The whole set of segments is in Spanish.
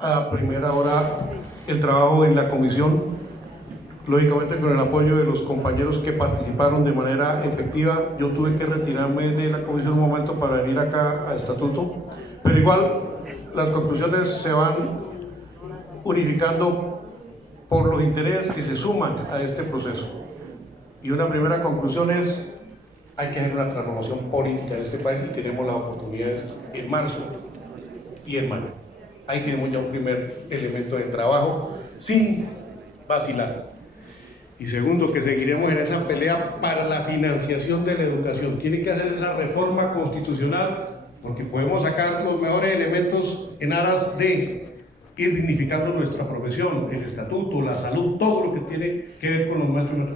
a primera hora el trabajo en la comisión, lógicamente con el apoyo de los compañeros que participaron de manera efectiva. Yo tuve que retirarme de la comisión un momento para venir acá a estatuto, pero igual las conclusiones se van unificando por los intereses que se suman a este proceso. Y una primera conclusión es: hay que hacer una transformación política en este país y tenemos las oportunidades en marzo y en mayo. Ahí tenemos ya un primer elemento de trabajo sin vacilar. Y segundo, que seguiremos en esa pelea para la financiación de la educación. Tiene que hacer esa reforma constitucional, porque podemos sacar los mejores elementos en aras de ir dignificando nuestra profesión, el estatuto, la salud, todo lo que tiene que ver con los maestros.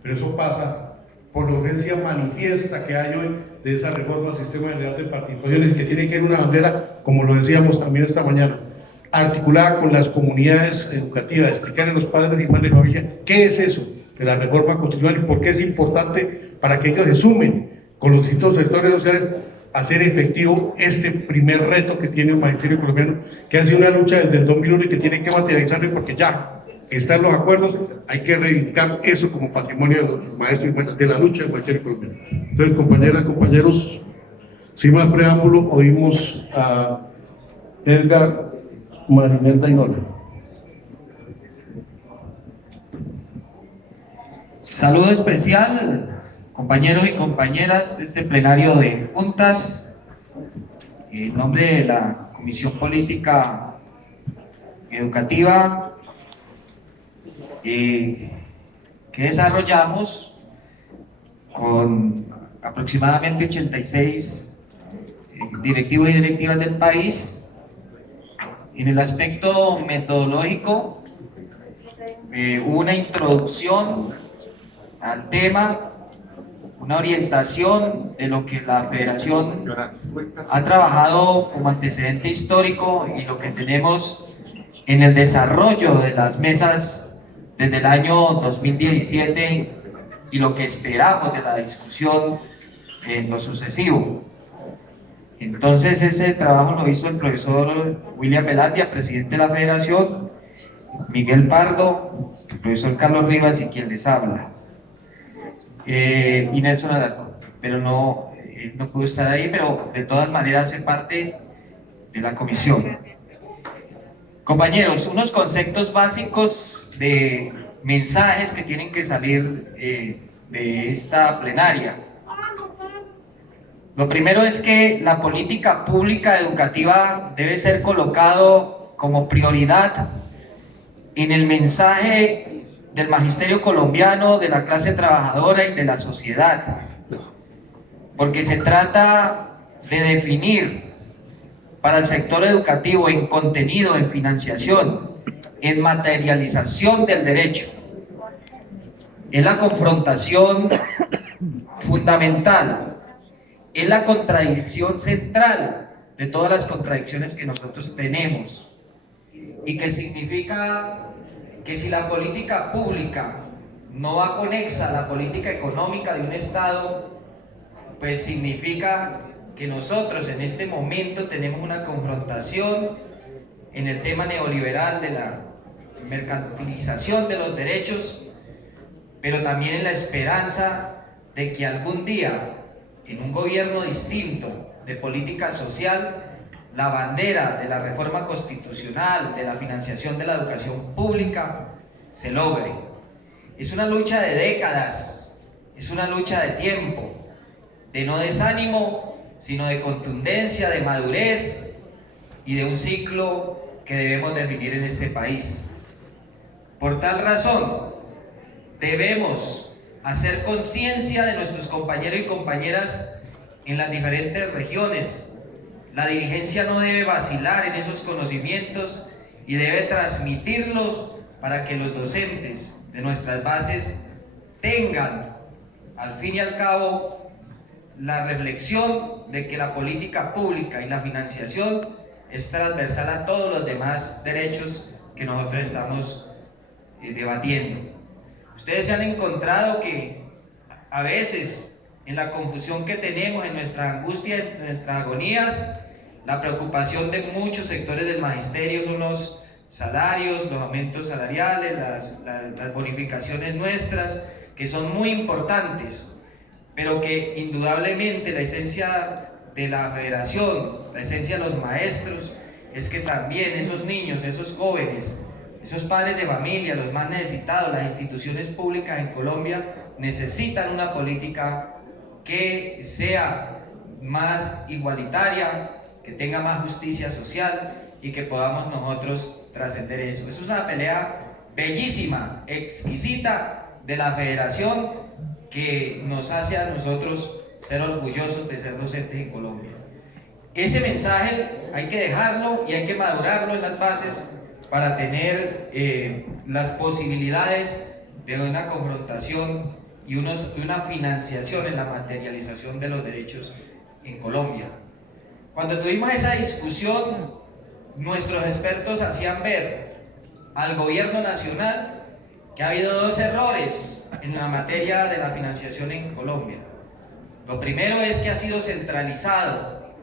Pero eso pasa por la urgencia manifiesta que hay hoy de esa reforma al sistema general de participaciones, que tiene que ser una bandera, como lo decíamos también esta mañana, articulada con las comunidades educativas, explicarle a los padres y madres de familia qué es eso de la reforma constitucional y por qué es importante para que ellos se sumen con los distintos sectores sociales a hacer efectivo este primer reto que tiene el magisterio colombiano, que ha sido una lucha desde el 2001 y que tiene que materializarse, porque ya están los acuerdos. Hay que reivindicar eso como patrimonio de los maestros y maestras de la lucha del magisterio colombiano. Entonces, compañeras, compañeros, sin más preámbulo, oímos a Edgar Marinel Dainola. Saludo especial, compañeros y compañeras de este plenario de juntas, en nombre de la Comisión Política Educativa que desarrollamos con aproximadamente 86 directivos y directivas del país. En el aspecto metodológico, hubo una introducción al tema, una orientación de lo que la Federación ha trabajado como antecedente histórico y lo que tenemos en el desarrollo de las mesas desde el año 2017 y lo que esperamos de la discusión en lo sucesivo. Entonces, ese trabajo lo hizo el profesor William Velandia, presidente de la Federación, Miguel Pardo, el profesor Carlos Rivas y quien les habla, y Nelson Alarcón, pero no pudo estar ahí, pero de todas maneras hace parte de la comisión. Compañeros, unos conceptos básicos de mensajes que tienen que salir de esta plenaria. Lo primero es que la política pública educativa debe ser colocado como prioridad en el mensaje del magisterio colombiano, de la clase trabajadora y de la sociedad, porque se trata de definir para el sector educativo en contenido, en financiación, en materialización del derecho. Es la confrontación fundamental, es la contradicción central de todas las contradicciones que nosotros tenemos, y que significa que si la política pública no va conexa a la política económica de un Estado, pues significa que nosotros en este momento tenemos una confrontación en el tema neoliberal de la mercantilización de los derechos, pero también en la esperanza de que algún día, en un gobierno distinto de política social, la bandera de la reforma constitucional, de la financiación de la educación pública, se logre. Es una lucha de décadas, es una lucha de tiempo, de no desánimo, sino de contundencia, de madurez y de un ciclo que debemos definir en este país. Por tal razón, debemos hacer conciencia de nuestros compañeros y compañeras en las diferentes regiones. La dirigencia no debe vacilar en esos conocimientos y debe transmitirlos para que los docentes de nuestras bases tengan, al fin y al cabo, la reflexión de que la política pública y la financiación es transversal a todos los demás derechos que nosotros estamos debatiendo. Ustedes se han encontrado que a veces, en la confusión que tenemos, en nuestra angustia, en nuestras agonías, La preocupación de muchos sectores del magisterio son los salarios, los aumentos salariales, las bonificaciones nuestras, que son muy importantes, pero que indudablemente la esencia de la federación, la esencia de los maestros, es que también esos niños, esos jóvenes, esos padres de familia, los más necesitados, las instituciones públicas en Colombia necesitan una política que sea más igualitaria, que tenga más justicia social y que podamos nosotros trascender eso. Eso es una pelea bellísima, exquisita de la federación, que nos hace a nosotros ser orgullosos de ser docentes en Colombia. Ese mensaje hay que dejarlo y hay que madurarlo en las bases para tener las posibilidades de una confrontación y una financiación en la materialización de los derechos en Colombia. Cuando tuvimos esa discusión, nuestros expertos hacían ver al gobierno nacional que ha habido dos errores en la materia de la financiación en Colombia. Lo primero es que ha sido centralizado,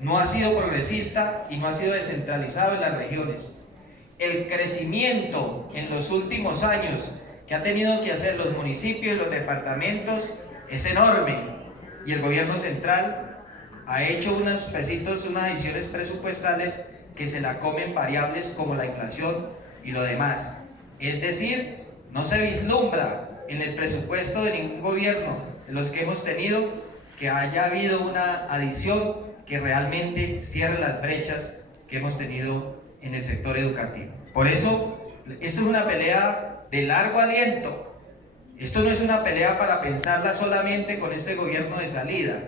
no ha sido progresista y no ha sido descentralizado en las regiones. El crecimiento en los últimos años que ha tenido que hacer los municipios y los departamentos es enorme, y el gobierno central ha hecho unos pesitos, unas adiciones presupuestales que se la comen variables como la inflación y lo demás. Es decir, no se vislumbra en el presupuesto de ningún gobierno de los que hemos tenido que haya habido una adición que realmente cierre las brechas que hemos tenido en el sector educativo. Por eso, esto es una pelea de largo aliento. Esto no es una pelea para pensarla solamente con este gobierno de salida.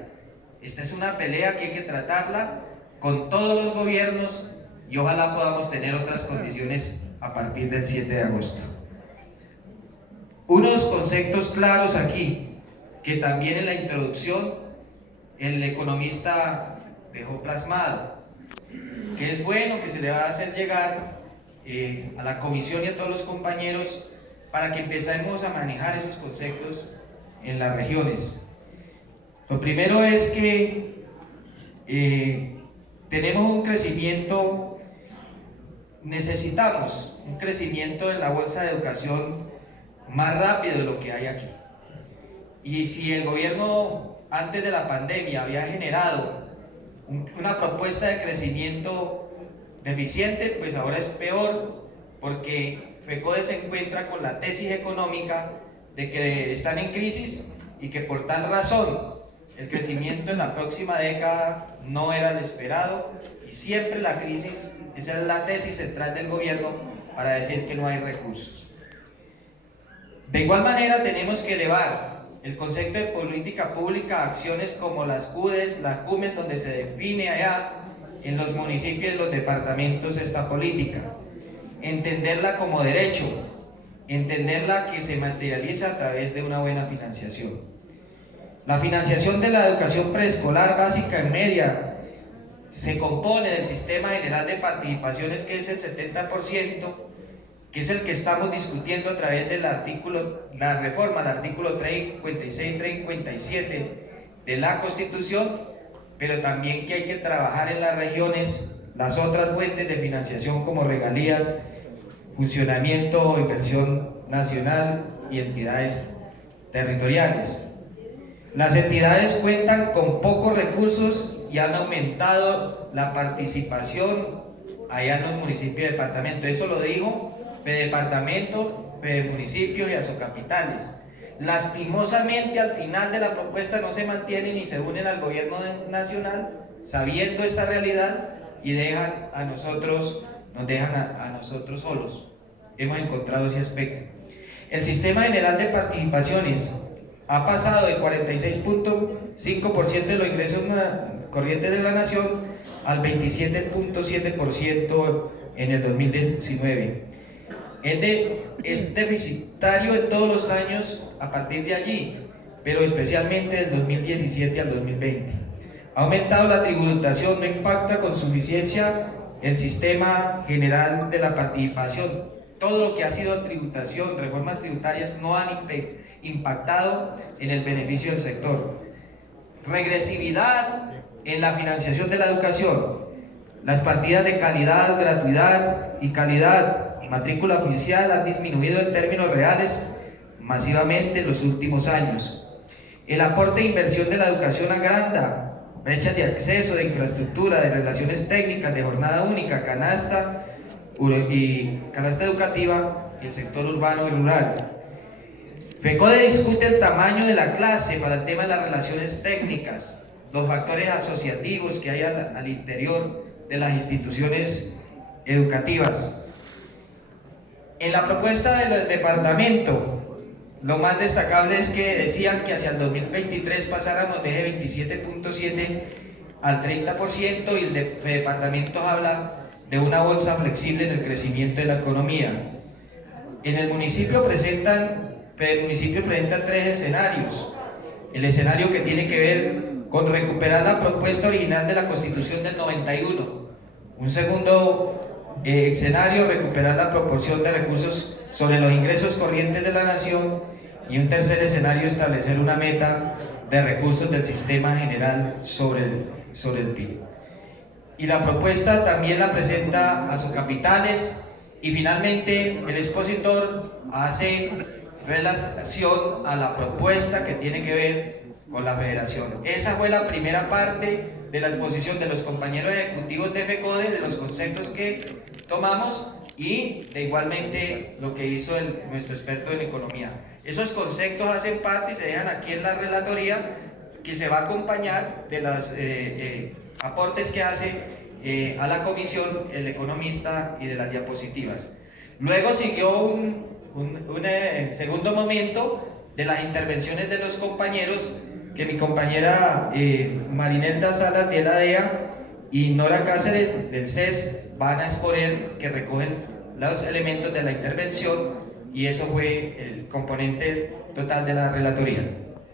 Esta es una pelea que hay que tratarla con todos los gobiernos y ojalá podamos tener otras condiciones a partir del 7 de agosto. Unos conceptos claros aquí, que también en la introducción el economista dejó plasmado, que es bueno que se le va a hacer llegar a la comisión y a todos los compañeros para que empecemos a manejar esos conceptos en las regiones. Lo primero es que tenemos un crecimiento, necesitamos un crecimiento en la bolsa de educación más rápido de lo que hay aquí. Y si el gobierno antes de la pandemia había generado una propuesta de crecimiento deficiente, pues ahora es peor, porque FECODE se encuentra con la tesis económica de que están en crisis y que por tal razón el crecimiento en la próxima década no era el esperado, y siempre la crisis, esa es la tesis central del gobierno para decir que no hay recursos. De igual manera tenemos que elevar el concepto de política pública a acciones como las CUDES, las CUMES, donde se define allá en los municipios y los departamentos esta política. Entenderla como derecho, entenderla que se materializa a través de una buena financiación. La financiación de la educación preescolar, básica y media se compone del sistema general de participaciones, que es el 70%, que es el que estamos discutiendo a través del artículo, la reforma al artículo 36 y 37 de la Constitución, pero también que hay que trabajar en las regiones las otras fuentes de financiación como regalías, funcionamiento, inversión nacional y entidades territoriales. Las entidades cuentan con pocos recursos y han aumentado la participación allá en los municipios y departamentos. Eso lo dijo Fedepartamento, Fedemunicipios y Asocapitales. Lastimosamente, al final de la propuesta no se mantienen y se unen al gobierno nacional, sabiendo esta realidad, y dejan a nosotros, nos dejan a nosotros solos. Hemos encontrado ese aspecto. El sistema general de participaciones ha pasado de 46.5% de los ingresos corrientes de la nación al 27.7% en el 2019. Es deficitario en todos los años a partir de allí, pero especialmente del 2017 al 2020. Ha aumentado la tributación, no impacta con suficiencia el sistema general de la participación. Todo lo que ha sido tributación, reformas tributarias, no han impactado en el beneficio del sector. Regresividad en la financiación de la educación. Las partidas de calidad, gratuidad y calidad y matrícula oficial han disminuido en términos reales masivamente en los últimos años. El aporte de inversión de la educación agranda brechas de acceso, de infraestructura, de relaciones técnicas, de jornada única, canasta educativa y el sector urbano y rural. FECODE discute el tamaño de la clase para el tema de las relaciones técnicas, los factores asociativos que hay al interior de las instituciones educativas. En la propuesta del departamento, lo más destacable es que decían que hacia el 2023 pasáramos de 27.7 al 30% y el departamento habla de una bolsa flexible en el crecimiento de la economía. En el municipio presenta tres escenarios. El escenario que tiene que ver con recuperar la propuesta original de la Constitución del 91. Un segundo escenario, recuperar la proporción de recursos sobre los ingresos corrientes de la nación. Y un tercer escenario, establecer una meta de recursos del sistema general sobre el PIB. Y la propuesta también la presenta a sus capitales. Y finalmente el expositor hace relación a la propuesta que tiene que ver con la federación. Esa fue la primera parte de la exposición de los compañeros ejecutivos de FECODE, de los conceptos que tomamos y de igualmente lo que hizo nuestro experto en economía. Esos conceptos hacen parte y se dejan aquí en la relatoría, que se va a acompañar de los aportes que hace a la comisión el economista y de las diapositivas. Luego siguió un segundo momento de las intervenciones de los compañeros, que mi compañera Marinelda Salas de la DEA y Nora Cáceres del CES van a exponer, que recogen los elementos de la intervención, y eso fue el componente total de la relatoría.